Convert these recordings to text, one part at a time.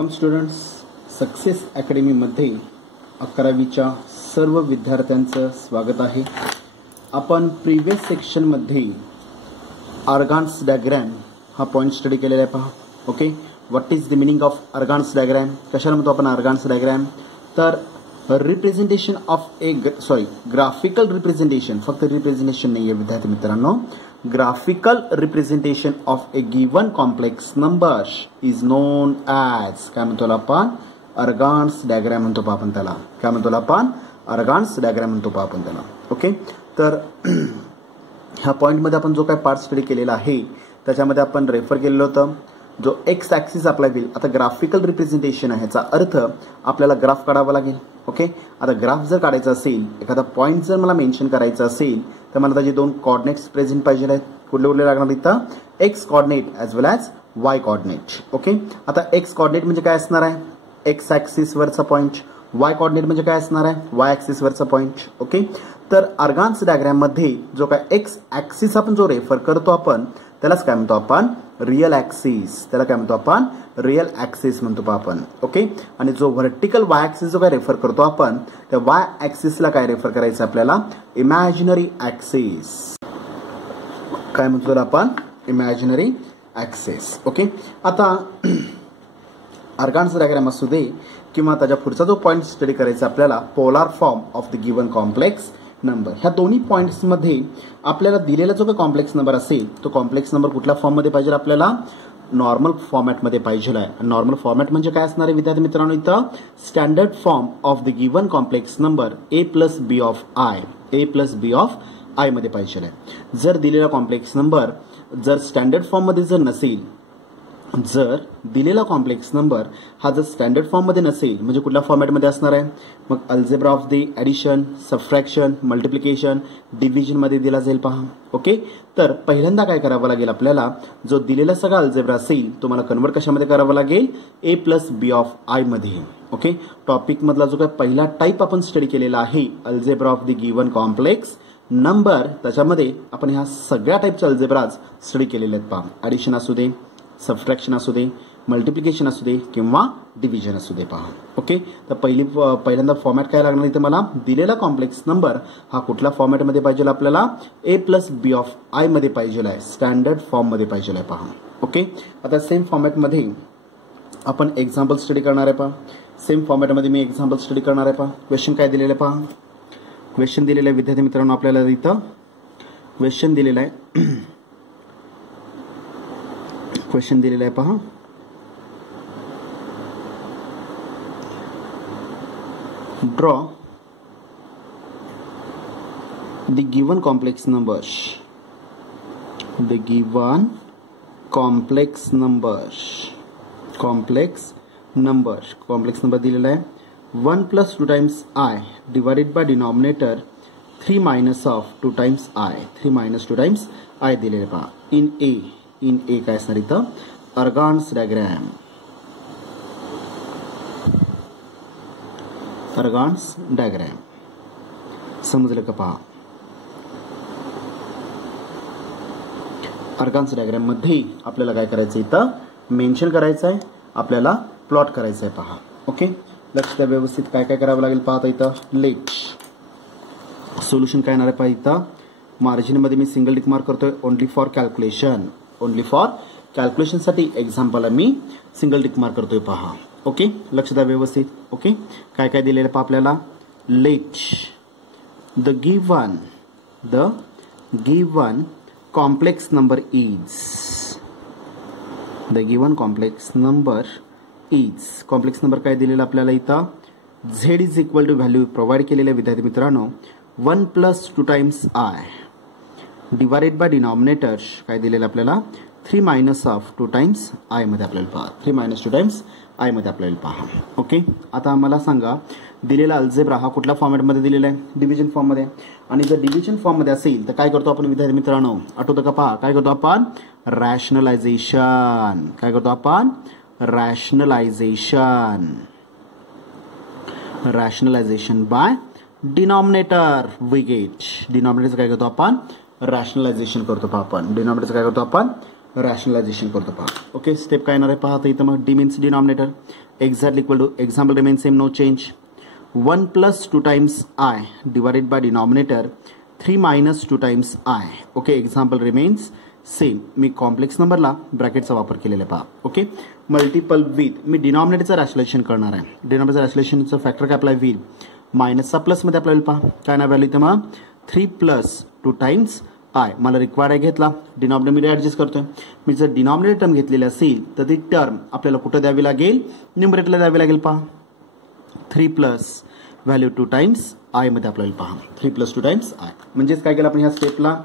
Welcome students. Success अकॅडमीमध्ये 11वीच्या सर्व विद्यार्थ्यांचं स्वागत आहे. आपण प्रीवियस सेक्शनमध्ये आर्गान्स डायग्रॅम हा पॉइंट स्टडी केलेला आहे. पहा. Okay, what is the meaning of Argand's diagram. कशाला म्हणतो आपण आर्गान्स डायग्रॅम? तर रिप्रेझेंटेशन ऑफ ग्राफिकल रिप्रेझेंटेशन, फक्त रिप्रेझेंटेशन नाही आहे विद्यार्थी मित्रांनो, graphical representation of a given complex number is known as, काय म्हणतो आपण? आर्गान्स डायग्रॅम म्हणतो आपण त्याला. काय म्हणतो आपण? आर्गान्स डायग्रॅम म्हणतो आपण त्याला. ओके, तर ह्या पॉइंटमध्ये आपण जो काय पार्ट स्टडी केलेला आहे त्याच्यामध्ये आपण रेफर केलेलं होतं जो एक्स ॲक्सिस अप्लाय होईल. आता ग्राफिकल रिप्रेझेंटेशन आहे, ह्याचा अर्थ आपल्याला ग्राफ काढावा लागेल. ओके, आता ग्राफ जर काढायचा असेल, एखादा पॉईंट जर मला मेन्शन करायचा असेल तर मला त्याचे दोन कॉर्डिनेट्स प्रेझेंट पाहिजे आहेत. कुठले कुठले लागणार इथं? X coordinate as well as y coordinate. Okay, आता एक्स कॉर्डिनेट म्हणजे काय असणार आहे? एक्स ॲक्सिसवरचा पॉईंट. वाय कॉर्डिनेट म्हणजे काय असणार आहे? Y ॲक्सिसवरचा point. ओके, तर आर्गान्स डायग्रॅममध्ये जो काय एक्स ॲक्सिस आपण जो रेफर करतो आपण त्यालाच काय म्हणतो आपण? Real axis. त्याला काय म्हणतो आपण? रिअल ॲक्सिस म्हणतो आपण. ओके, आणि जो व्हर्टिकल वाय ॲक्सिस जो काय रेफर करतो आपण त्या वाय ॲक्सिसला काय रेफर करायचं आपल्याला? Imaginary axis. काय म्हणतो आपण? Imaginary axis. ओके, आता आर्गान्स डायग्राम असू दे किंवा त्याच्या पुढचा जो पॉईंट स्टडी करायचा आपल्याला polar form of the given complex number. ह्या दोन्ही पॉईंट्समध्ये आपल्याला दिलेला जो काही कॉम्प्लेक्स नंबर असेल तो कॉम्प्लेक्स नंबर कुठल्या फॉर्ममध्ये पाहिजे आपल्याला? नॉर्मल फॉर्मॅटमध्ये पाहिजे आहे. नॉर्मल फॉर्मॅट म्हणजे काय असणार आहे विद्यार्थी मित्रांनो? इथं standard form of the given complex number A plus B of I, A plus B of I मध्ये पाहिजे आहे. जर दिलेला कॉम्प्लेक्स नंबर जर स्टँडर्ड फॉर्ममध्ये जर नसेल, जर दिलेला कॉम्प्लेक्स नंबर हा जर स्टँडर्ड फॉर्ममध्ये नसेल म्हणजे कुठल्या फॉर्मॅटमध्ये असणार आहे? मग algebra of the addition, subtraction, multiplication, डिव्हिजनमध्ये दिला जाईल. पहा. ओके, तर पहिल्यांदा काय करावं लागेल आपल्याला? जो दिलेला सगळा अल्जेब्रा असेल तो मला कन्वर्ट कशामध्ये करावं लागेल? ए प्लस बी ऑफ आय मध्ये. ओके, टॉपिकमधला जो काय पहिला टाईप आपण स्टडी केलेला आहे algebra of the given complex number, त्याच्यामध्ये आपण ह्या सगळ्या टाईपच्या अल्जेब्राज स्टडी केलेले आहेत. पहा, ॲडिशन असू दे, सबट्रॅक्शन असू दे, मल्टिप्लिकेशन असू दे किंवा डिव्हिजन असू दे. पहा. ओके, तर पहिल्यांदा फॉर्मॅट काय लागणार इथं मला? दिलेला कॉम्प्लेक्स नंबर हा कुठल्या फॉर्मॅटमध्ये पाहिजे आपल्याला? ए प्लस बी ऑफ आय मध्ये पाहिजे आहे, स्टँडर्ड फॉर्ममध्ये पाहिजे आहे. पहा. ओके, आता सेम फॉर्मॅटमध्ये आपण एक्झाम्पल स्टडी करणार आहे. पहा, सेम फॉर्मॅटमध्ये मी एक्झाम्पल स्टडी करणार आहे. पहा, क्वेश्चन काय दिलेलं आहे? पहा, क्वेश्चन दिलेलं आहे विद्यार्थी मित्रांनो. आपल्याला इथं क्वेश्चन दिलेलं आहे. क्वेश्चन दिलेला आहे. पहा, draw the given complex number, the given complex number, complex number दिलेला आहे 1 plus 2 times I divided by denominator 3 minus of 2 times I, 3 minus 2 times I दिलेले. पहा, इन ए काय असणार इथं? आर्गान्स डायग्रॅम. आर्गान्स डायग्रॅम समजलं का? पहा, आर्गान्स डायग्रॅम मध्ये आपल्याला काय करायचं इथं? मेन्शन करायचं आहे, आपल्याला प्लॉट करायचं आहे. पहा. ओके, लक्ष द्या व्यवस्थित. काय काय करावं लागेल? पाहता इथं लेट सोल्युशन काय येणार आहे? पहा, इथं मार्जिनमध्ये मी सिंगल टिक मार्क करतोय only for calculation, only for कॅल्क्युलेशनसाठी एक्झाम्पलला मी सिंगल टिक मार्क करतोय. पहा. ओके, लक्ष द्या व्यवस्थित. ओके, काय काय दिलेलं पहा आपल्याला? Let the given complex number is, the given complex number is, complex number काय दिलेला आपल्याला इथं? Z is equal to value provide केलेले विद्यार्थी मित्रांनो 1 plus 2 times I divided by denominator काय दिलेलं आपल्याला? 3 मायनस ऑफ 2 टाइम्स आय मध्ये आपल्याला पहा, 3 मायनस 2 टाइम्स आय मध्ये आपल्याला पहा. ओके, आता आम्हाला सांगा दिलेला अल्जेब्रा हा कुठल्या फॉर्मॅटमध्ये दिलेला आहे? डिव्हिजन फॉर्ममध्ये. आणि जर डिव्हिजन फॉर्ममध्ये असेल तर काय करतो आपण विद्यार्थी मित्रांनो? आठवतं का? पहा, काय करतो आपण? रॅशनलायझेशन. काय करतो आपण? Rationalization. Rationalization by denominator we get. Denominator काय करतो आपण? रॅशनलायझेशन करतो. आपण डिनॉमिनेटर काय करतो? आपण रॅशनलायझेशन करतो पहा. ओके, स्टेप काय येणार आहे पहा. इथं मग D means denominator exactly equal to example remain same, no change. 1 + 2 times I divided by denominator 3 - 2 times I. Okay, example remains same. मी कॉम्प्लेक्स नंबरला ब्रॅकेटचा वापर केलेला आहे पहा. ओके, मल्टिपल विथ मी डिनॉमिनेटरचं रॅशनलायझेशन करणार आहे. डिनॉमिनेटरचं रॅशनलायझेशनचं फॅक्टर काय अप्लाय होईल, मायनसचा प्लसमध्ये अप्लाय होईल पहा. काय ना व्हॅल्यू इथं मग 3 + 2 टाइम्स आय. मला रिक्वायर्ड आहे घेतला, डिनॉमिनेटर मी ॲडजस्ट करतोय. मी जर डिनॉमिनेटर टर्म घेतलेली असेल तर ती टर्म आपल्याला कुठं द्यावी लागेल, न्यूमरेटरला द्यावी लागेल पहा. 3 + व्हॅल्यू 2 टाइम्स आय मध्ये आपल्याला पहा. 3 + 2 टाइम्स आय. म्हणजेच काय केलं आपण ह्या स्टेपला,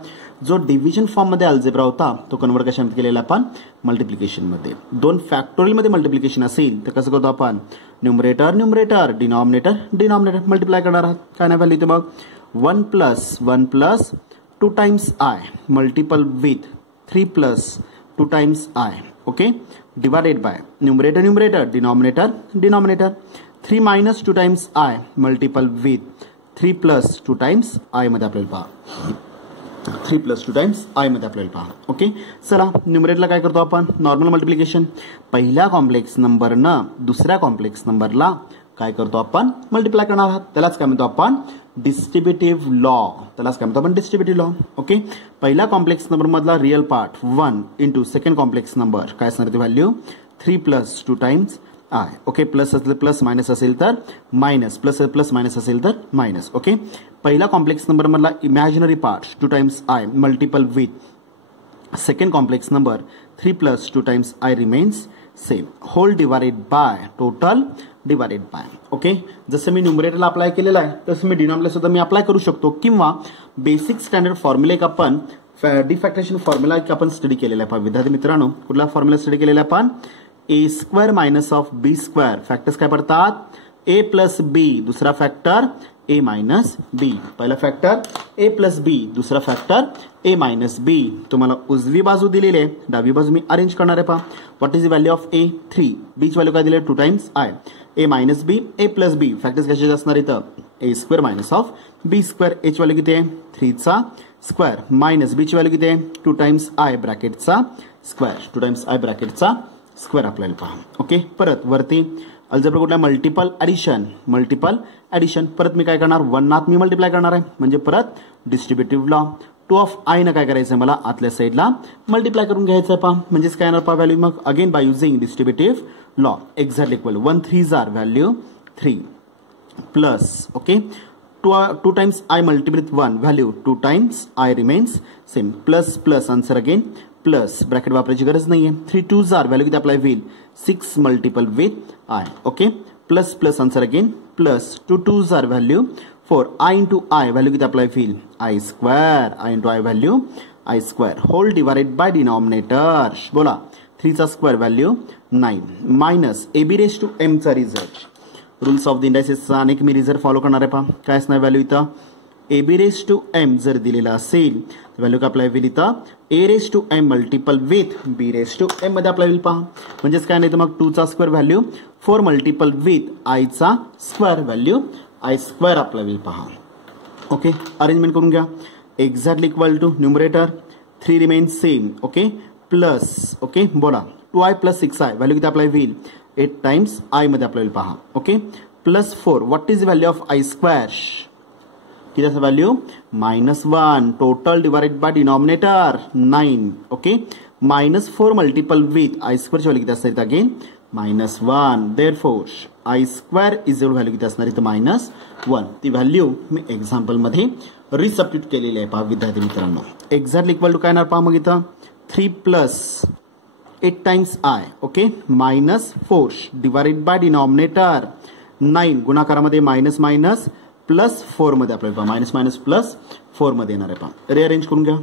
जो डिव्हिजन फॉर्म मध्ये अल्जेब्रा होता तो कन्वर्ट कशामध्ये केलेला आपण, मल्टिप्लिकेशन मध्ये. 2 फॅक्टोरियल मध्ये मल्टिप्लिकेशन असेल तर कसं करतो आपण, न्यूमरेटर डिनॉमिनेटर मल्टिप्लाय करणार आहात. काय ना व्हॅल्यू इथे मग 1 + 2 times I multiple with 3 + 2 times I. Okay, divided by numerator denominator 3 - 2 times I multiple with 3 + 2 times I मध्ये आपल्याला पहा. 3 + 2 टाइम्स आय मध्ये आपल्याला पहा. ओके, चला न्यूमरेटरला काय करतो आपण, नॉर्मल मल्टिप्लिकेशन. पहिल्या कॉम्प्लेक्स नंबरनं दुसऱ्या कॉम्प्लेक्स नंबरला काय करतो आपण, मल्टिप्लाय करणार आहात. त्यालाच काय म्हणतो आपण, डिस्ट्रीब्युटिव्ह लॉ. ओके, पहिल्या कॉम्प्लेक्स नंबर मधला real part 1 × second complex number काय असणार ती value 3 + 2 times I. Okay, plus असेल प्लस, मायनस असेल तर मायनस, प्लस मायनस असेल तर मायनस. ओके, पहिला कॉम्प्लेक्स नंबर मधला imaginary part 2 times I multiple with second complex number 3 + 2 times I remains same. Whole divided by total divided by. Okay, जसं मी न्यूमरेटरला apply केलेलं आहे तसं मी डिनॉमिनेटर सुद्धा मी अप्लाय करू शकतो, किंवा बेसिक स्टँडर्ड फॉर्म्युला एक आपण डिफॅक्टरेशन फॉर्म्युला एक आपण स्टडी केलेला आहे. विद्यार्थी मित्रांनो, कुठला फॉर्म्युला स्टडी केलेला आहे आपण, a² - b². फॅक्टर्स काय पडतात, a + b, दुसरा फॅक्टर a - b. पहिला फॅक्टर a + b, दुसरा फॅक्टर a - b. तुम्हाला उजवी बाजू दिलेली आहे, डावी बाजू मी अरेंज करणार आहे पहा. What is the value of a, 3. b ची व्हॅल्यू काय दिली, 2 times I. a - b, a + b. Factors कशाचे असणार इथं, a² - b². a ची व्हॅल्यू किती आहे, 3चा स्क्वेअर, मायनस b ची व्हॅल्यू किती आहे, 2 टाइम्स आय ब्रॅकेटचा स्क्वेअर. 2 टाइम्स आय ब्रॅकेटचा स्क्वेअर आपल्याला पहा. ओके, परत वरती अल्जेब्रा कुठला, मल्टिपल ॲडिशन. परत मी काय करणार, 1 मी मल्टिप्लाय करणार आहे, म्हणजे परत डिस्ट्रीब्युटिव्ह लॉ. 2 ऑफ आय न काय करायचं, मला आतल्या साईडला मल्टिप्लाय करून घ्यायचं आहे पहा. म्हणजेच काय येणार पहा व्हॅल्यू, मग again by using distributive law exactly equal 1 3 value 3 plus. Okay, 2 times I multiply with 1 value 2 times I remains same. Plus answer again plus, bracket वापरायची गरज नाहीये. 3 2 व्हॅल्यू किती अप्लाय होईल, 6 multiple with I. Okay, plus answer again plus 2 2 value 4 I × I value किती apply होईल, I square. I × I value I square. Whole divided by denominator. बोला 3चा square value 9 minus ab⁻m चा रिझल्ट. रूल्स ऑफ द इंडायसेसचा अनेक मी result follow करणार आहे पहा. काय असणार व्हॅल्यू इथं, ab⁻m जर दिलेला असेल तर व्हॅल्यू काय अप्लाय होईल इथं, a⁻m मल्टिपल विथ b⁻m मध्ये अप्लाय होईल पहा. म्हणजेच काय नाही तर मग 2चा स्क्वेअर व्हॅल्यू 4 मल्टिपल विथ आयचा square value I square apply होईल पहा. ओके, अरेंजमेंट करून घ्या. Exactly equal to numerator 3 remains same. Okay, plus. Okay, बोला 2i + 6i व्हॅल्यू किती अप्लाय होईल, 8 टाइम्स आय मध्ये अप्लाय होईल पहा. Okay, plus 4. What is value of i square, किती असं value -1. Total divided by denominator 9. Okay, -4 multiple with i स्क्वेअरची value किती असणार again -1. Therefore i square is value किती असणार इथं -1. ती व्हॅल्यू मी एक्झाम्पल मध्ये रिसब्स्टिट्यूट केलेली आहे पहा विद्यार्थी मित्रांनो. एक्झॅक्टली इक्वल टू काय येणार पहा मग इथं, 3 + 8 times I. Okay, -4 divided by denominator 9 गुणाकारामध्ये मायनस +4 मध्ये आपल्याला -+4 मध्ये येणार आहे पहा. रिअरेंज करून घ्या.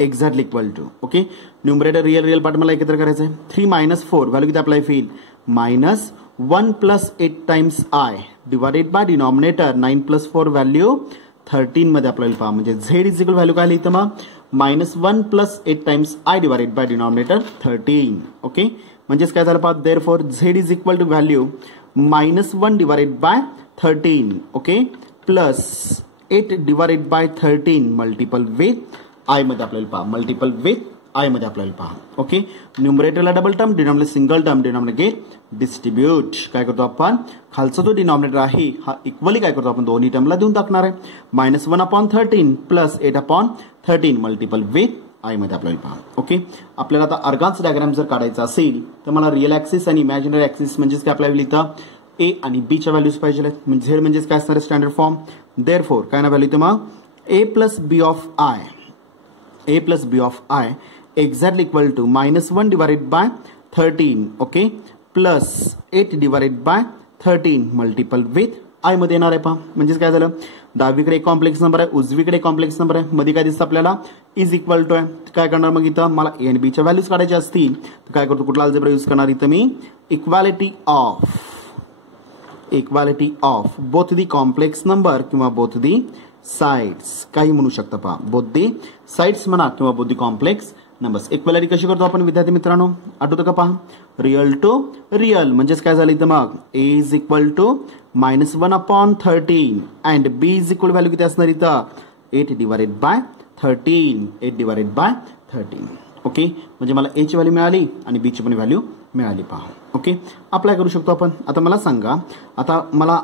Exactly equal to. Okay, numerator real part मला एकत्र करायचं आहे. 3 - 4 व्हॅल्यू किती अप्लाय होईल, -1 + 8 times I divided by denominator 9 + 4 value 13 मध्ये अप्लाय होईल पहा. म्हणजे झेड इज इक्वल व्हॅल्यू काय लिहितं मग, -1 + 8 times I divided by denominator 13. Okay, म्हणजेच काय झालं पहा, therefore z is equal to value -1 divided by 13. Okay, plus 8 divided by 13 multiple with i मध्ये आपल्याला पहा, मल्टिपल विथ आय मध्ये आपल्याला पहा. ओके, न्यूमरेटरला double term, denominator single term, denominator get distribute. काय करतो आपण, खालचा जो डिनॉमिनेटर आहे हा इक्वली काय करतो आपण दोन्ही टर्मला देऊन टाकणार आहे. -1/13 प्लस 8/13 मल्टिपल विथ आय मध्ये आपल्याला पहा. ओके, आपल्याला आता अर्गान्स डायग्राम जर काढायचा असेल तर मला रिअल ऍक्सिस आणि इमॅजिनरी ऍक्सिस म्हणजेच काय आपल्याला लिहिता ए आणि बी च्या व्हॅल्यूज पाहिजे. म्हणजे झेड म्हणजेच काय असणार स्टँडर्ड फॉर्म. देअरफॉर काय ना व्हॅल्यू तर मग a plus b of I exactly equal to -1 divided by 13, okay, plus 8 divided by 13 multiple with I मध्ये येणार आहे पहा. म्हणजेच काय झालं, डावीकडे कॉम्प्लेक्स नंबर आहे, उजवीकडे कॉम्प्लेक्स नंबर आहे, मध्ये काय दिसतं आपल्याला इज इक्वल टू आहे. काय करणार मग इथं मला ए आणि बी च्या व्हॅल्यूज काढायच्या असतील तर काय करतो, कुठला अल्जेब्रा यूज करणार इथं मी, equality of both the complex number किंवा बोथ दी साइड्स काही म्हणू शकता पहा. बोथ दी साइड्स म्हणा किंवा both the complex numbers. Equality कशी करतो आपण विद्यार्थी मित्रांनो, आठवतं का पहा, रिअल टू रिअल म्हणजेच काय झालं इथं मग a is equal to -1/13 and b is equal value किती असणार इथं 8 डिवायडेड बाय 13. ओके, म्हणजे मला a ची व्हॅल्यू मिळाली आणि b ची पण व्हॅल्यू मिळाली पहा. ओके, अप्लाय करू शकतो आपण. आता मला सांगा, आता मला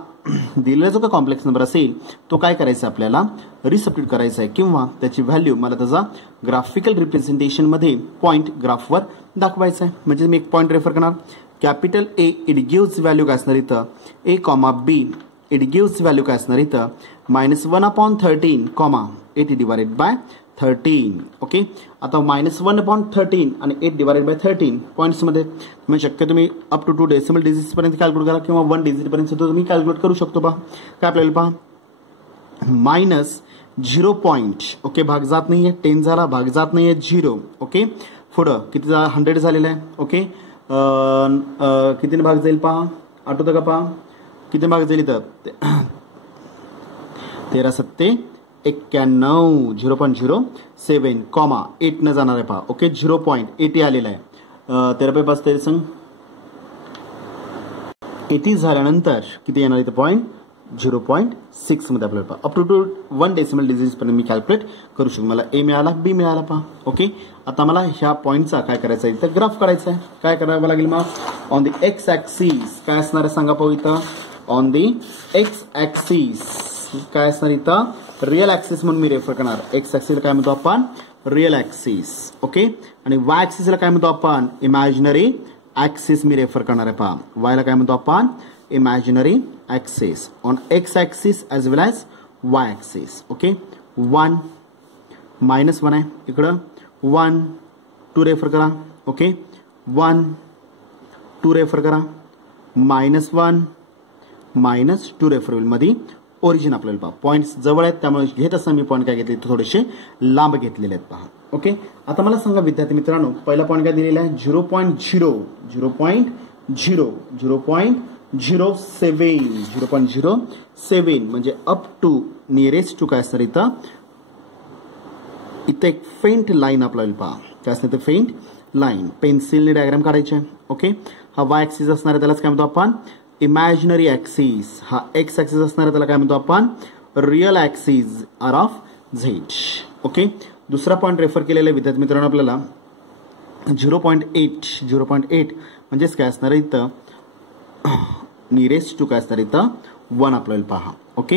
दिलेला जो का कॉम्प्लेक्स नंबर असेल तो काय करायचा आपल्याला, रिसब्स्टिट्यूट करायचा आहे किंवा त्याची व्हॅल्यू मला त्याचा ग्राफिकल रिप्रेझेंटेशन मध्ये पॉईंट ग्राफवर दाखवायचा आहे. म्हणजे मी एक पॉईंट रेफर करणार, capital A it gives value काय असणार इथं a, b it gives value काय असणार इथं -1/13, 8 डिवायडेड बाय 13. ओके, आता -1/13 आणि 8 डिवायडेड बाय 13 पॉईंट्स मध्ये म्हणजे शक्य तुम्ही अप टू 2 डेसिमल डिजिट्स पर्यंत कॅल्क्युलेट करा किंवा 1 डिजिट पर्यंत तुम्ही कॅल्क्युलेट करू शकतो पहा. काय आपल्याला पहा, -0 पॉईंट, ओके, भाग जात नाहीये, 10 झाला, भाग जात नाहीये 0. ओके, पुढं किती 100 झालेलं आहे. ओके, किती भाग जाईल पहा, आठवतं का पहा, किती भाग जाईल इथं 13×7 91, 0.07, 8 न जाणार आहे पहा. ओके, 0.80 आलेला आहे. 13×5 80 झाल्यानंतर किती येणार इथं पॉईंट 0.6 मध्ये आपल्याला पहा. अप टू 1 डेसिमल डिजिट्स पर्यंत मी कॅल्क्युलेट करू शकतो. मला ए मिळाला, बी मिळाला पहा. ओके, आता मला ह्या पॉईंटचा काय करायचं आहे, इथं ग्राफ काढायचा आहे. काय करावं लागेल मग, ऑन द एक्स ऍक्सिस काय असणार आहे सांगा पाहू इथं, ऑन द एक्स ऍक्सिस काय असणार इथं, रिअल ऍक्सिस म्हणून मी रेफर करणार. एक्स ऍक्सिसला काय म्हणतो आपण, रिअल ऍक्सिस. ओके, आणि वाय ऍक्सिसला काय म्हणतो आपण, इमॅजिनरी ऍक्सिस मी रेफर करणार आहे पहा. वायला काय म्हणतो आपण, imaginary axis on X axis as well as Y axis. Okay, 1 -1 आहे इकडं, 1 2 रेफर करा. ओके, 1 2 रेफर करा, -1 -2 रेफर होईल. मध्ये ओरिजिन आपल्याला पहा, पॉईंट्स जवळ आहेत त्यामुळे घेत असताना मी पॉईंट काय घेतले थोडेसे लांब घेतलेले आहेत पहा. ओके, आता मला सांगा विद्यार्थी मित्रांनो, पहिला पॉईंट काय दिलेला आहे 0.07 म्हणजे अप टू नियरेस्ट टू काय असणार इथं एक फेंट लाईन आपल्याला पहा. काय असणार इथं फेंट लाईन, पेन्सिलने डायग्राम काढायचे. ओके, हा वाय ऍक्सिस असणार आहे त्यालाच काय म्हणतो आपण, इमॅजिनरी ऍक्सिस. हा एक्स ऍक्सिस असणार आहे त्याला काय म्हणतो आपण, real axis R of Z. Okay, दुसरा पॉईंट रेफर केलेला आहे विद्यार्थी मित्रांनो आपल्याला 0.8 म्हणजेच काय असणार इथं नियरेस्ट टू काय असणार इथं 1 आपल्याला पहा. ओके,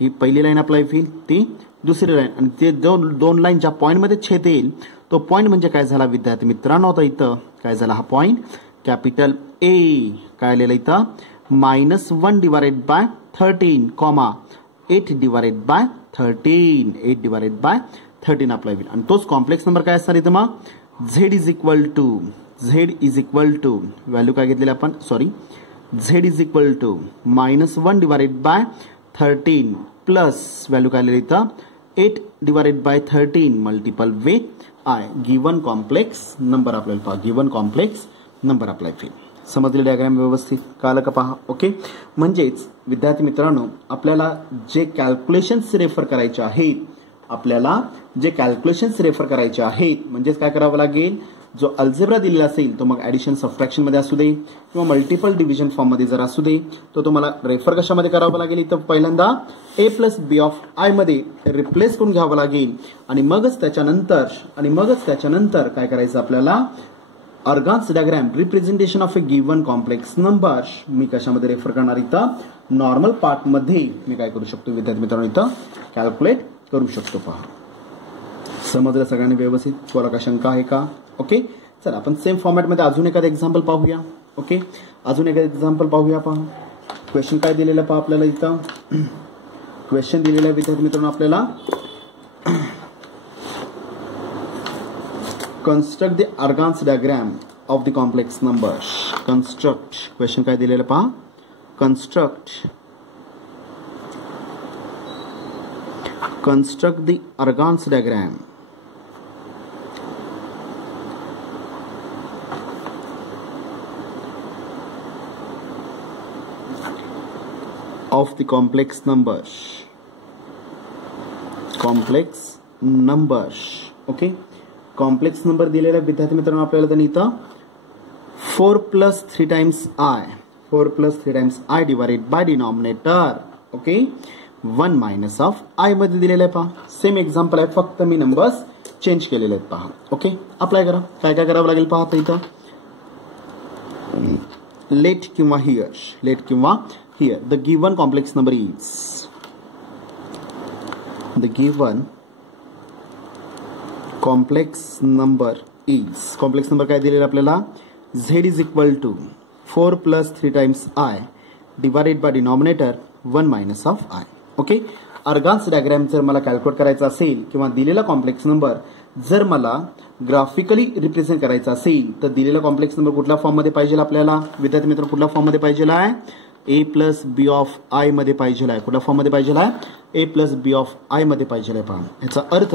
ही पहिली लाईन अप्लाय होईल, ती दुसरी लाईन, आणि ते दोन लाईन ज्या पॉईंट मध्ये छेदेल तो पॉईंट म्हणजे काय झाला विद्यार्थी मित्रांनो, आता इथं काय झाला, हा पॉईंट कॅपिटल ए काय आलेला इथं -1 divided by 13, 8 divided by 13 apply होईल. आणि तोच कॉम्प्लेक्स नंबर काय असणार इथं मग z is equal to value काय घेतलेली आपण, sorry, z is equal to -1 divided by 13 plus value काय आलेली इथं 8 divided by 13 multiple with i. Given complex number आपल्याला पहा, गिवन कॉम्प्लेक्स नंबर अप्लाय होईल. समजले डायग्राम व्यवस्थित काल का पहा. ओके, म्हणजेच विद्यार्थी मित्रांनो आपल्याला जे कॅल्क्युलेशन्स रेफर करायचे आहेत, म्हणजेच काय करावं लागेल, जो अल्जेब्रा दिलेला असेल तो मग ऍडिशन सबट्रॅक्शन मध्ये असू दे किंवा मल्टिपल डिव्हिजन फॉर्म मध्ये जर असू दे तो तुम्हाला रेफर कशामध्ये करावं लागेल, इथं पहिल्यांदा a plus B of I मध्ये रिप्लेस करून घ्यावं लागेल आणि मगच त्याच्यानंतर काय करायचं आपल्याला, Argand's diagram representation of a given complex number मी कशामध्ये रेफर करणार, इथं नॉर्मल पार्ट मध्ये मी काय करू शकतो विद्यार्थी मित्रांनो, इथं कॅल्क्युलेट करू शकतो. पहा समजलं सगळ्यांनी व्यवस्थित, कोणाला का शंका आहे का? ओके, चला आपण सेम फॉर्मॅटमध्ये अजून एखादं एक्झाम्पल पाहूया. ओके, अजून एखादं एक्झाम्पल पाहूया. पहा क्वेश्चन काय दिलेलं पहा आपल्याला, इथं क्वेश्चन दिलेलं आहे विद्यार्थी मित्रांनो आपल्याला, construct the Argand's diagram of the complex numbers. Construct question काय दिलेलं पहा, construct the Argand's diagram of the complex numbers. Okay, complex number दिलेला विद्यार्थी मित्रांनो आपल्याला, त्यांनी इथं 4 plus 3 times I divided by denominator. Okay, 1 minus of I मध्ये दिलेलं आहे. पहा सेम एक्झाम्पल आहे, फक्त मी नंबर्स चेंज केलेले आहेत. पहा ओके, अप्लाय करा. काय काय करावं लागेल पहा, इथं लेट किंवा here the given complex number is complex number काय दिलेलं आपल्याला, z is equal to 4 plus 3 times I divided by denominator 1 minus of i. Okay, Argand's diagram जर मला कॅल्क्युलेट करायचा असेल किंवा दिलेला कॉम्प्लेक्स नंबर जर मला ग्राफिकली रिप्रेझेंट करायचा असेल तर दिलेला कॉम्प्लेक्स नंबर कुठल्या फॉर्म मध्ये पाहिजे आपल्याला विद्यार्थी मित्र, कुठल्या फॉर्म मध्ये पाहिजे आहे, a plus B of I मध्ये पाहिजे आहे. कुठल्या फॉर्म मध्ये पाहिजे आहे, a plus B of I मध्ये पाहिजे आहे. पहा याचा अर्थ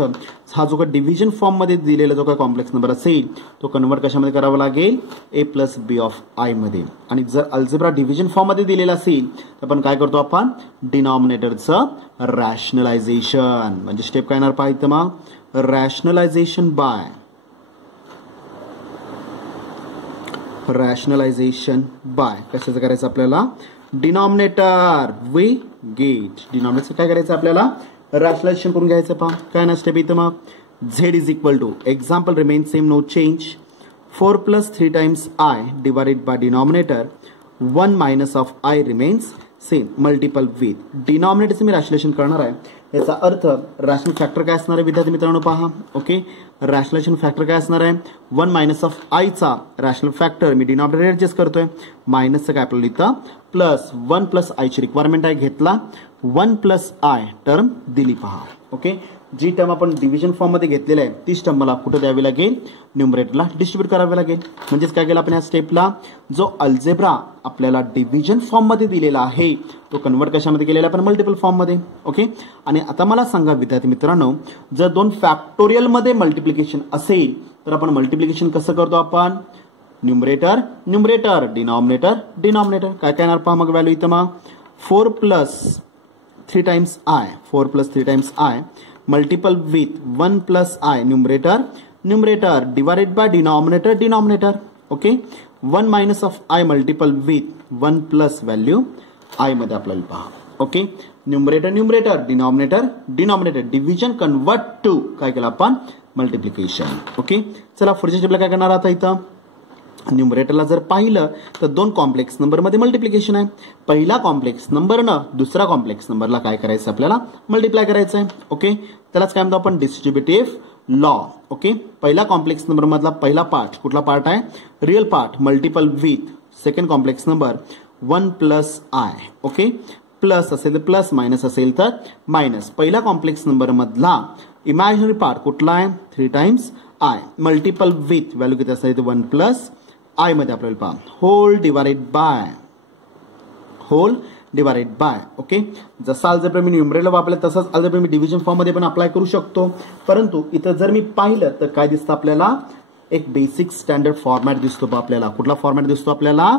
हा जो काही डिव्हिजन फॉर्म मध्ये दिलेला जो काही कॉम्प्लेक्स नंबर असेल तो कन्वर्ट कशामध्ये करावा लागेल, a plus B of I मध्ये. आणि जर अल्जेब्रा डिव्हिजन फॉर्म मध्ये दिलेला असेल तर आपण काय करतो, आपण डिनॉमिनेटरचं रॅशनलायझेशन, म्हणजे स्टेप काय येणार पहा इथं, मग रॅशनलायझेशन बाय कशाचं करायचं आपल्याला, डिनॉमिनेटर वी गेट. डिनॉमिनेटर काय करायचं आपल्याला, रॅशनलायझेशन करून घ्यायचं. पहा काय ना स्टेप इथं, मग z is equal to example remain same, no change, 4 plus 3 times I divided by denominator 1 minus of i remains same, multiple with डिनॉमिनेटरचं मी रॅशनलायझेशन करणार आहे. याचा अर्थ रॅशनल फॅक्टर काय असणार आहे विद्यार्थी मित्रांनो, पहा ओके, रॅशनलायझेशन फॅक्टर काय असणार आहे, 1 मायनस ऑफ आयचा रॅशनल फॅक्टर मी डिनॉमिनेटर ऍडजस्ट करतोय, मायनसचं काय आपल्याला इथं प्लस 1 प्लस आयची रिक्वायरमेंट आहे, घेतला 1 प्लस आय टर्म दिली. पहा ओके, जी टर्म आपण डिव्हिजन फॉर्म मध्ये घेतलेली आहे तीच टर्म मला कुठे द्यावी लागेल, न्यूमरेटरला डिस्ट्रीब्यूट करावी लागेल. म्हणजेच काय केलं आपण या स्टेपला, जो अल्जेब्रा आपल्याला डिव्हिजन फॉर्म मध्ये दिलेला आहे तो कन्वर्ट कशामध्ये केलेला आपण, मल्टिपल फॉर्म मध्ये. ओके, आणि आता मला सांगा विद्यार्थी मित्रांनो, जर 2 फॅक्टोरियल मध्ये मल्टिप्लिकेशन असेल तर आपण मल्टिप्लिकेशन कसं करतो, आपण न्यूमरेटर डिनॉमिनेटर काय काय येणार पहा, मग व्हॅल्यू इथं मग 4 plus 3 times I multiple with 1 plus i numerator divided by denominator. Okay, 1 minus of i multiple with 1 plus value i मध्ये आपल्याला पहा. Okay, numerator denominator division convert to काय केलं आपण, मल्टिप्लिकेशन. ओके, चला पुढच्या स्टेपला काय करणार आता, इथं न्यूमरेटरला जर पाहिलं तर 2 कॉम्प्लेक्स नंबर मध्ये मल्टिप्लिकेशन आहे. पहिला कॉम्प्लेक्स नंबरनं दुसरा कॉम्प्लेक्स नंबरला काय करायचं आपल्याला, मल्टिप्लाय करायचं आहे. ओके, त्यालाच काय म्हणतो आपण, डिस्ट्रीब्युटिव्ह लॉ. ओके, पहिला कॉम्प्लेक्स नंबर मधला पहिला पार्ट कुठला पार्ट आहे, real part multiple with second complex number 1 plus I. Okay, plus असेल तर प्लस, मायनस असेल तर मायनस. पहिला कॉम्प्लेक्स नंबर मधला इमॅजिनरी पार्ट कुठला आहे, 3 times I multiple with value किती असेल, 1 प्लस आय मध्ये आपल्याला पहा, होल डिवाइडेड बाय. ओके, जसा अल्जेब्रा मी न्यूमरेटर वापरला तसंच अल्जेब्रा मी डिव्हिजन फॉर्म मध्ये पण अप्लाय करू शकतो. परंतु इथं जर मी पाहिलं तर काय दिसतं आपल्याला, एक बेसिक स्टँडर्ड फॉर्मॅट दिसतो. आपल्याला कुठला फॉर्मॅट दिसतो आपल्याला,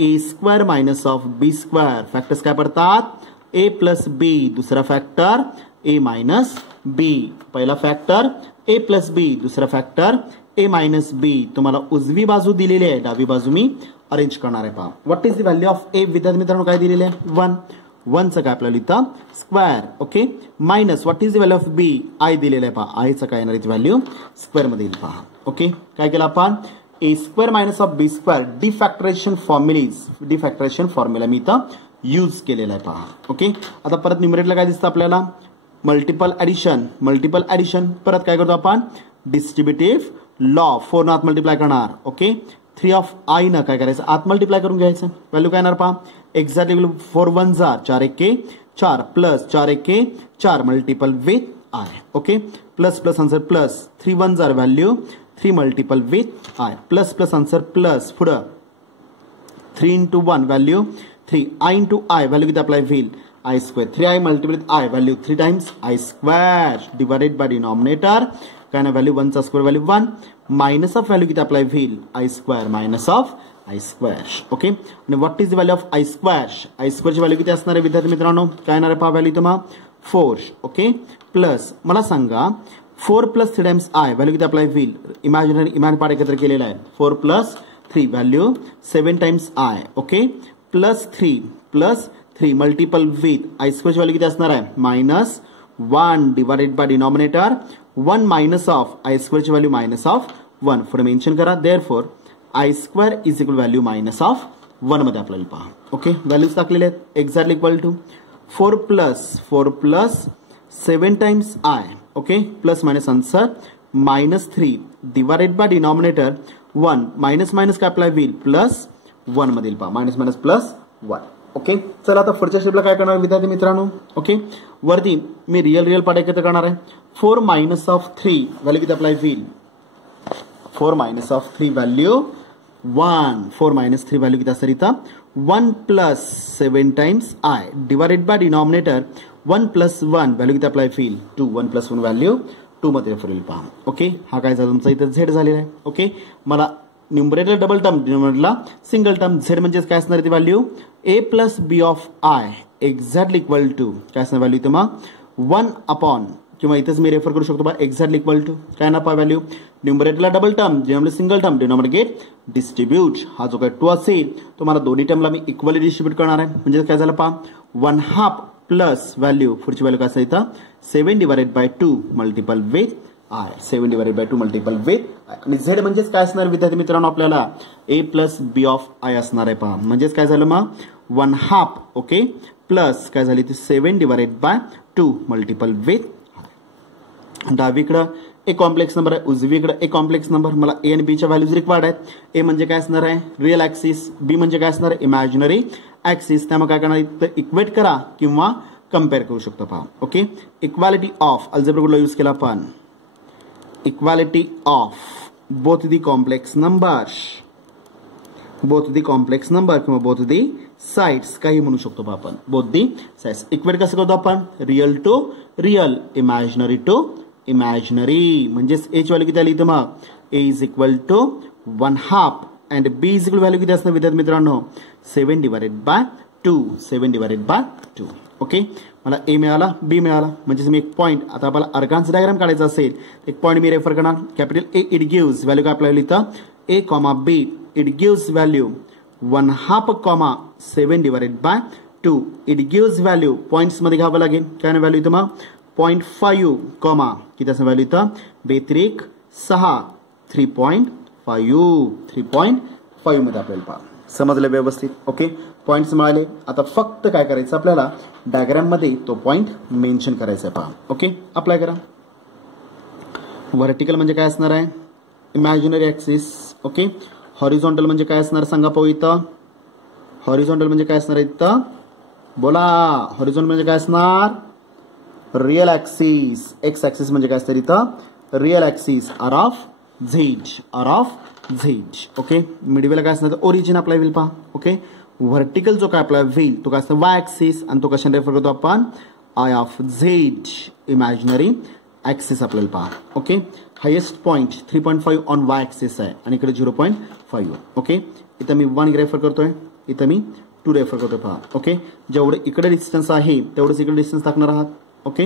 a square minus of b square. Factors काय पडतात, a प्लस बी, दुसरा फॅक्टर a मायनस बी. पहिला फॅक्टर a प्लस बी, दुसरा फॅक्टर ए मायनस बी तुम्हाला उजवी बाजू दिलेली आहे, डावी बाजू मी अरेंज करणार आहे. पहा what is the value of a. विद्यार्थी मित्रांनो काय दिलेले आहे 1. 1चं काय आपल्याला लिहिता square. Okay minus what is the value of b. I दिलेलं आहे. पहा आयचं काय येणार आहे व्हॅल्यू स्क्वेअर मध्ये येईल. पहा ओके काय केलं आपण a square minus of b square defactorisation formula मी इथं यूज केलेला आहे. पहा ओके आता परत न्यूमरेटरला काय दिसतं आपल्याला मल्टिपल ऍडिशन परत काय करतो आपण डिस्ट्रीब्युटिव्ह लॉ 4 न आत मल्टिप्लाय करणार. ओके 3 ऑफ आय न काय करायचं आत मल्टिप्लाय करून घ्यायचं. व्हॅल्यू काय येणार पहा exactly 4 1 jar 4 1 4 plus 4 1 4 multiple with I. Okay plus plus answer plus 3 1 jar value 3 multiple with I plus plus answer plus पुढं 3 into 1 value 3 I into I value किती अप्लाय होईल I square 3i multiple with I value 3 times I square divided by denominator काय ना value 1 चा square value 1 minus of value किती apply होईल I square minus of i square. Okay आणि what is the value of i square. I स्क्वेअरची value किती असणार आहे विद्यार्थी मित्रांनो काय येणार आहे पहा व्हॅल्यू तुम्हाला 4. ओके प्लस मला सांगा 4 प्लस 3 टाइम्स आय व्हॅल्यू किती अप्लाय होईल इमॅजिनरी पार्ट एकत्र केलेला आहे 4 plus 3 value 7 times I. Okay plus 3 multiple with i स्क्वेअरची व्हॅल्यू किती असणार आहे minus 1 divided by denominator 1 minus of i स्क्वेअरची व्हॅल्यू मायनस ऑफ 1 पुढे मेन्शन करा therefore i square is equal value minus of 1 मध्ये आपल्याला पहा. ओके व्हॅल्यूज टाकलेले आहेत exactly equal to 4 plus 7 times I. Okay plus minus answer minus 3 divided by denominator 1 minus minus काय apply होईल plus 1 मध्ये पहा मायनस प्लस 1. ओके चला आता पुढच्या स्टेपला काय करणार विद्यार्थी मित्रांनो. ओके वरती मी रिअल पार्ट एकत्र करणार आहे 4 मायनस ऑफ 3 व्हॅल्यू किती अप्लाय होईल 4 minus of 3 value 1 4 minus 3 value किती असणार इथं 1 plus 7 times I divided by denominator 1 plus 1 value किती अप्लाय होईल 2 1 प्लस 1 व्हॅल्यू 2 मध्ये रेफर होईल पहा. ओके हा काय झाला तुमचा इथं झेड झालेला आहे. ओके मला न्यूमरेटर डबल टर्म डिनॉमिनेटरला सिंगल टर्म झेड म्हणजे काय असणार ती value a plus B of i exactly equal to काय असणार व्हॅल्यू इथं मग 1 अपॉन किंवा इथेच मी रेफर करू शकतो बा एक्झॅक्टली इक्वल टू काय ना पहा व्हॅल्यू न्यूमरेटरला double term denominator single term denominator get distribute हा जो काय 2 असेल तो मला दोन्ही टर्मला मी इक्वली डिस्ट्रीब्यूट करणार आहे म्हणजे काय झालं पहा 1/2 प्लस व्हॅल्यू पुढची व्हॅल्यू काय असते इथं 7 divided by 2 multiple with I 7 divided by 2 multiple with I आणि झेड म्हणजेच काय असणार विद्यार्थी मित्रांनो आपल्याला ए प्लस बी ऑफ आय असणार आहे पहा म्हणजेच काय झालं मग 1/2 ओके प्लस काय झाली ती 7 डिवाइडेड बाय 2 मल्टिपल विथ डावीकडं एक कॉम्प्लेक्स नंबर आहे उजवीकडे एक कॉम्प्लेक्स नंबर मला ए आणि बी च्या व्हॅल्यूज रिक्वायर्ड आहेत ए म्हणजे काय असणार आहे रिअल ऍक्सिस बी म्हणजे काय असणार आहे इमॅजिनरी ऍक्सिस त्यामुळे काय करणार तर इक्वेट करा किंवा कम्पेअर करू शकतो पहा. ओके इक्वालिटी ऑफ अल्जेब्रा कोडला यूज केला आपण equality of both the complex number किंवा बोथ दी साइड्स काही म्हणू शकतो पहा आपण बोथ दी साइड्स इक्वेट कसं करतो आपण real to real imaginary to imaginary म्हणजेच ए ची व्हॅल्यू किती आली इथं मग a is equal to 1/2 and b is equal value किती असणार विद्यार्थी मित्रांनो 7 डिवाइडेड बाय 2 ओके मला ए मिळाला बी मिळाला म्हणजे मी एक पॉईंट आता आपल्याला अर्गान्स डायग्राम काढायचा असेल एक पॉईंट मी रेफर करणार capital A it gives value काय आपल्याला इथं a comma b it gives value 1/2 7 divided by 2 it gives value points मध्ये घ्यावं लागेल काय ना व्हॅल्यू इथं मग 0.5 कॉमा किती असं व्हॅल्यू इथं 2-3-6 3.5 मध्ये आपल्याला पहा समजलं व्यवस्थित. ओके पॉइंट्स मिळाले आता फक्त काय करायचं आपल्याला डायग्राम मध्ये तो पॉइंट मेन्शन करायचा पहा. ओके अप्लाय करा व्हर्टिकल म्हणजे काय असणार आहे इमॅजिनरी ऍक्सिस. ओके हॉरिझॉन्टल म्हणजे काय असणार सांगा पाहू इथं हॉरिझॉन्टल म्हणजे काय असणार इथं बोला हॉरिझॉन्टल म्हणजे काय असणार रिअल ऍक्सिस एक्स ऍक्सिस म्हणजे काय असणार इथं real axis R of Z. Okay मिडवेला काय असणार ओरिजिन अप्लाय होईल पहा. ओके व्हर्टिकल जो काय अप्लाय होईल तो काय असणार वाय ऍक्सिस आणि तो कशाने रेफर करतो आपण I of Z imaginary axis आपल्याला पहा. Okay highest point 3.5 on Y axis आहे आणि इकडे 0.5. ओके इथं मी 1 रेफर करतोय इथं मी 2 रेफर करतोय पहा. ओके जेवढे इकडे डिस्टन्स आहे तेवढंच इकडे डिस्टन्स टाकणार आहात. ओके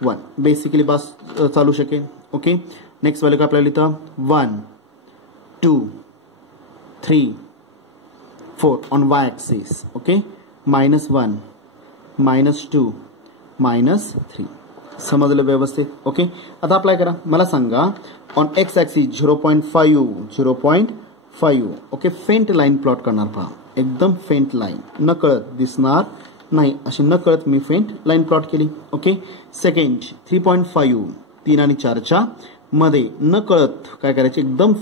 1 बेसिकली बस चालू शकेल. ओके, नेक्स्ट व्हॅल्यू काय आपल्याला इथं 1 2 3 4 ऑन y ॲक्सिस. ओके, -1 -2 -3. समजलं व्यवस्थित. ओके, आता अप्लाय करा. मला सांगा on x axis 0.5 0.5. Okay, faint line plot करणार पहा. एकदम फेंट लाईन, न कळत दिसणार नाही अशी न कळत मी फेंट लाईन प्लॉट केली. ओके, सेकंड 3.5 3 आणि 4च्या मध्ये न कळत काय करायचे, एकदम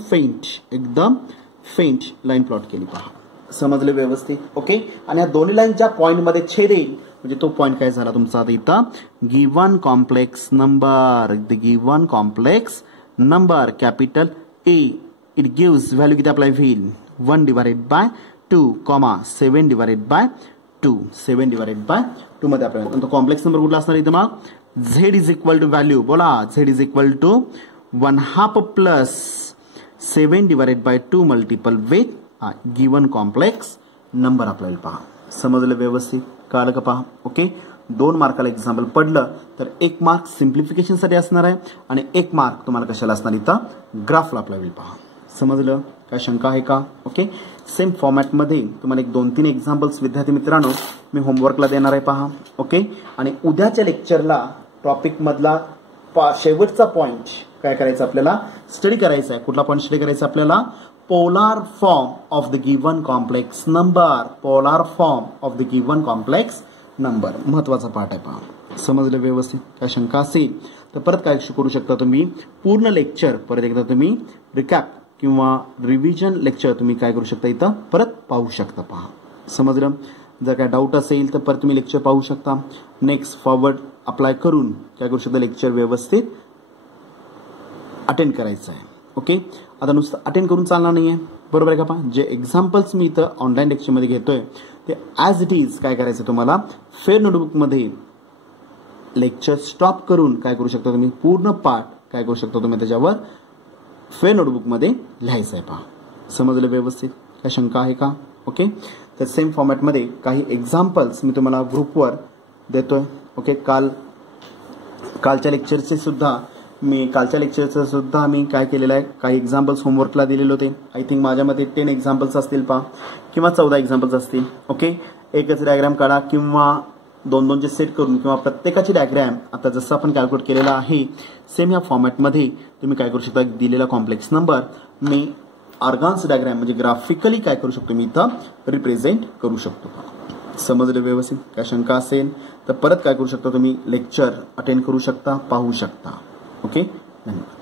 फेंट लाईन प्लॉट केली पहा. समजले व्यवस्थित. ओके, आणि या दोन्ही लाईन ज्या पॉइंट मध्ये छेदेल म्हणजे तो पॉइंट काय झाला तुमचा आता इथं given complex number. The given complex number capital A. It gives value किती आपल्याला होईल 1/2 7/2 7/2 मध्ये आपल्याला कॉम्प्लेक्स नंबर कुठला असणार इथं मग z is equal to value बोला z is equal to 1/2 plus 7/2 multiple with given complex number आपल्याला पहा. समजलं व्यवस्थित, कळलं का पहा. ओके, 2 मार्काला एक्झाम्पल पडलं तर 1 मार्क सिम्प्लिफिकेशन साठी असणार आहे आणि 1 मार्क तुम्हाला कशाला असणार इथं ग्राफला आपल्याला पहा. समजलं, काय शंका आहे का. ओके, सेम फॉर्मॅटमध्ये तुम्हाला 1 2 3 एक्झाम्पल्स विद्यार्थी मित्रांनो मी होमवर्कला देणार आहे पहा. ओके, आणि उद्याच्या लेक्चरला टॉपिक मधला शेवटचा पॉइंट काय करायचं आपल्याला स्टडी करायचा आहे. कुठला पॉइंट स्टडी करायचा आपल्याला polar form of the given complex number. Polar form of the given complex number महत्वाचा पार्ट आहे पहा. समजलं व्यवस्थित, काय शंका असेल तर परत काय करू शकता तुम्ही पूर्ण लेक्चर परत एकदा तुम्ही रिकॅप किंवा रिव्हिजन लेक्चर तुम्ही काय करू शकता इथं परत पाहू शकता पहा. समजलं, जर काय डाऊट असेल तर परत तुम्ही लेक्चर पाहू शकता. नेक्स्ट फॉरवर्ड अप्लाय करून काय करू शकता लेक्चर व्यवस्थित अटेंड करायचं आहे. ओके, आता नुसतं अटेंड करून चालणार नाही आहे, बरोबर आहे का पहा. जे एक्झाम्पल्स मी इथं ऑनलाईन लेक्चरमध्ये घेतोय ते ॲज इट इज काय करायचं तुम्हाला फेअर नोटबुकमध्ये लेक्चर स्टॉप करून काय करू शकता तुम्ही पूर्ण पार्ट काय करू शकता तुम्ही त्याच्यावर फेअर नोटबुकमध्ये लिहायचं आहे पहा. समजलं व्यवस्थित, काय शंका आहे का. ओके, तर सेम फॉर्मॅटमध्ये काही एक्झाम्पल्स मी तुम्हाला ग्रुपवर देतोय. ओके, कालच्या लेक्चरचं सुद्धा मी काय केलेलं आहे काही एक्झाम्पल्स होमवर्कला दिलेले होते. आय थिंक माझ्यामध्ये 10 एक्झाम्पल्स असतील पहा किंवा 14 एक्झाम्पल्स असतील. ओके, एकच डायग्राम काढा किंवा 2-2चे सेट करून किंवा प्रत्येकाची डायग्राम आता जसं आपण कॅल्क्युलेट केलेला आहे सेम या फॉर्मॅटमध्ये तुम्ही काय करू शकता दिलेला कॉम्प्लेक्स नंबर मी ऑर्गन्स डायग्राम म्हणजे ग्राफिकली काय करू शकतो मी इथं रिप्रेझेंट करू शकतो. समजलं व्यवस्थित, काय शंका असेल तर परत काय करू शकता तुम्ही लेक्चर अटेंड करू शकता, पाहू शकता. ओके, धन्यवाद.